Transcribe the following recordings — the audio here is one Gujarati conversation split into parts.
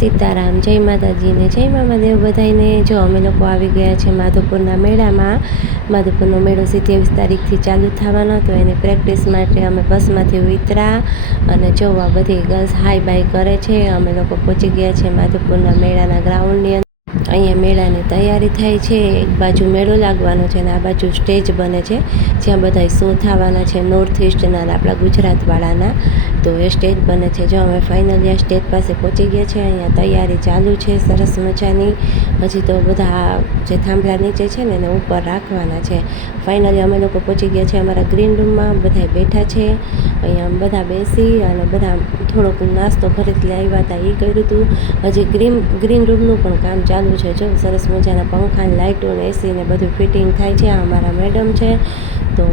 સીતારામ, જય માતાજી ને જય મામાદેવ બધાને। જો અમે લોકો આવી ગયા છે માધવપુરના મેળામાં। માધવપુરનો મેળો 27 તારીખથી ચાલુ થવાનો, તો એની પ્રેક્ટિસ માટે અમે બસમાંથી ઉતર્યા અને જો આ બધી ગર્લ્સ હાઈ બાય કરે છે। અમે લોકો પહોંચી ગયા છે માધવપુરના મેળાના ગ્રાઉન્ડની અંદર। અહીંયા મેળાની તૈયારી થાય છે। એક બાજુ મેળો લાગવાનો છે અને આ બાજુ સ્ટેજ બને છે, જ્યાં બધા શો થવાના છે નોર્થ ઇસ્ટના અને આપણા ગુજરાતવાળાના। તો એ સ્ટેજ બને છે। જો અમે ફાઇનલી આ સ્ટેજ પાસે પહોંચી ગયા છે। અહીંયા તૈયારી ચાલુ છે સરસ મજાની। હજી તો બધા જે થાંભલા નીચે છે ને એને ઉપર રાખવાના છે। ફાઇનલી અમે લોકો પહોંચી ગયા છે અમારા ગ્રીન રૂમમાં। બધા બેઠા છે અહીંયા, બધા બેસી અને બધા થોડોક નાસ્તો ઘરેથી આવ્યા હતા એ કર્યું હતું। હજી ગ્રીન રૂમનું પણ કામ ચાલુ છે। જો સરસ મજાના પંખા, લાઇટો ને એસી ને બધું ફિટિંગ થાય છે। આ અમારા મેડમ છે। તો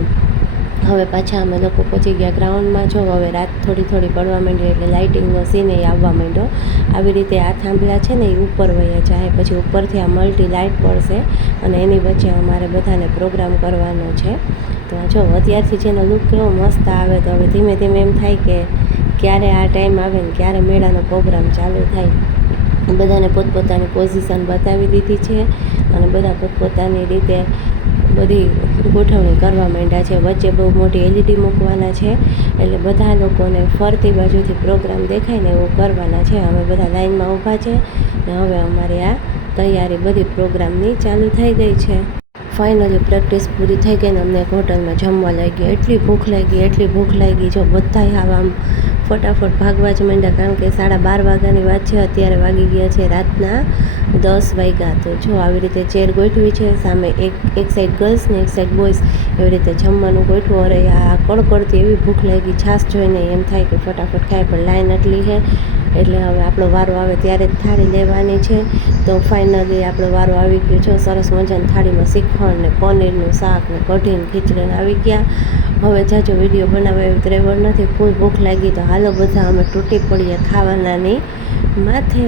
હવે પાછા અમે લોકો પહોંચી ગયા ગ્રાઉન્ડમાં। જો હવે રાત થોડી પડવા માંડી એટલે લાઇટિંગનો સીન એ આવવા માંડ્યો। આવી રીતે આ થાંભલા છે ને એ ઉપર વયા જાય, પછી ઉપરથી આ મલ્ટી લાઇટ પડશે અને એની વચ્ચે અમારે બધાને પ્રોગ્રામ કરવાનો છે। તો જો અત્યારથી જેનો લુક કેવો મસ્ત આવે, તો હવે ધીમે ધીમે એમ થાય કે ક્યારે આ ટાઈમ આવે ને ક્યારે મેળાનો પ્રોગ્રામ ચાલુ થાય। બધાને પોતપોતાની પોઝિશન બતાવી દીધી છે અને બધા પોતપોતાની રીતે બધી ગોઠવણી કરવા માંડ્યા છે। વચ્ચે બહુ મોટી એલઈડી મૂકવાના છે, એટલે બધા લોકોને ફરતી બાજુથી પ્રોગ્રામ દેખાય ને એવું કરવાના છે। અમે બધા લાઇનમાં ઊભા છે ને હવે અમારી આ તૈયારી બધી પ્રોગ્રામની ચાલુ થઈ ગઈ છે। ફાઇનલી પ્રેક્ટિસ પૂરી થઈ ગઈ ને અમને એક હોટલમાં જમવા લાગી। એટલી ભૂખ લાગી જો બધાય આમ ફટાફટ ભાગવા જ માંડ્યા, કારણ કે 12:30 વાગ્યાની વાત છે। અત્યારે વાગી ગયા છે રાતના 10 વાગ્યા। તો જો આવી રીતે ચેર ગોઠવી છે, સામે એક સાઈડ ગર્લ્સ ને એક સાઈડ બોયઝ, એવી રીતે જમવાનું ગોઠવું। અરે આ કડકડતી એવી ભૂખ લાગી, છાશ જોઈને એમ થાય કે ફટાફટ ખાય, પણ લાઈન એટલી છે એટલે હવે આપણો વારો આવે ત્યારે જ થાળી લેવાની છે। તો ફાઇનલી આપણો વારો આવી ગયો છે। સરસ મજાની થાળીમાં શ્રીખંડ ને પનીરનું શાક ને કઢી ને ખીચડીને આવી ગયા। હવે જાજો વિડીયો બનાવવા એવી ત્રેવડ નથી, ફૂલ ભૂખ લાગી, તો હાલો બધા અમે તૂટી પડીએ ખાવાનાની માથે।